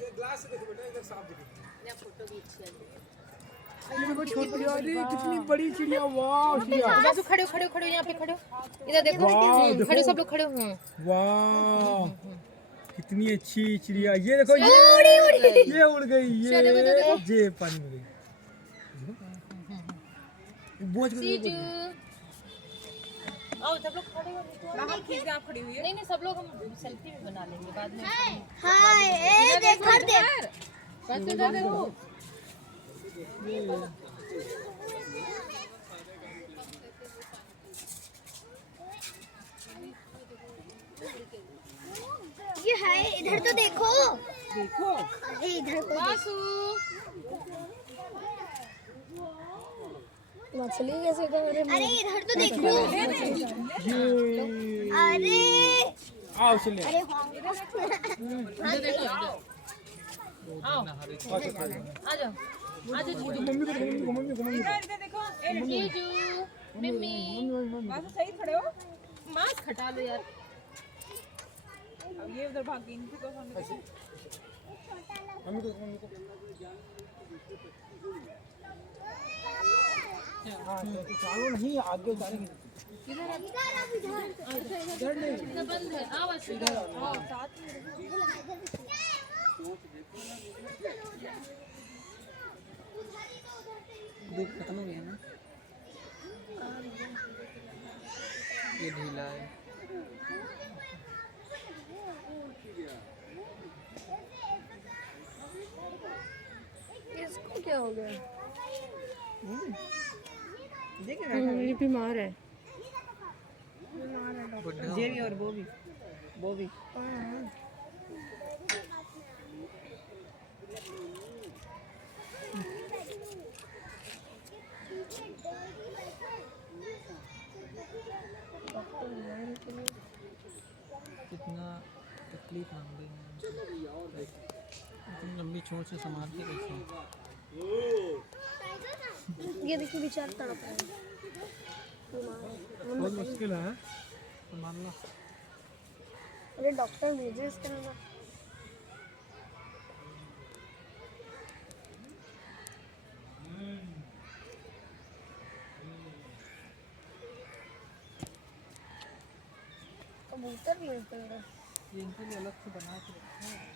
ये ग्लास से देखो बेटा, इधर साफ दिखेगी। ये फोटो भी अच्छी है। ये देखो छोटी वाली कितनी बड़ी चिड़िया, वाह चिड़िया। बाजू खड़े हो, यहाँ पे खड़े हो। इधर देखो, खड़े सब लोग खड़े हो। वाह कितनी अच्छी चिड़िया। ये देखो ये उड़ गई, ये पानी में गई। सीजू आओ, सब लोग खड़े हो। बाहर खींच के आप खड़ी हुई है। नहीं सब लोग हम सेल्फी भी बना लेंगे बाद में। हाय ए देख कर दे, बस इधर देखो। ये है, इधर तो देखो इधर तो बासु मछली कैसे कर रहे हैं? अरे इधर तो देखो। अरे आओ चलिए। अरे इधर देखो, आओ आ जाओ मम्मी को इधर देखो। जीजू मम्मी बासु सही खड़े हो। मास्क हटा लो यार। अब ये उधर भाग गई, इनकी तो सामने मम्मी को चालो नहीं, आगे जाएंगे। इधर बंद है। आओ बस इधर आओ साथ में। दूध खत्म हो गया ना, ये ढीला है। इसको क्या हो गया? ये बीमार है। ये भी और वो भी कितना तकलीफ मान रही है। इतनी लंबी चोट से संभालती कैसे? ये देखिए बेचारा तड़प रहा है। बहुत मुश्किल है संभालना। अरे डॉक्टर भेजे इसके ना। कबूतर भी है ये इनके लिए अलग से बना के रखा है।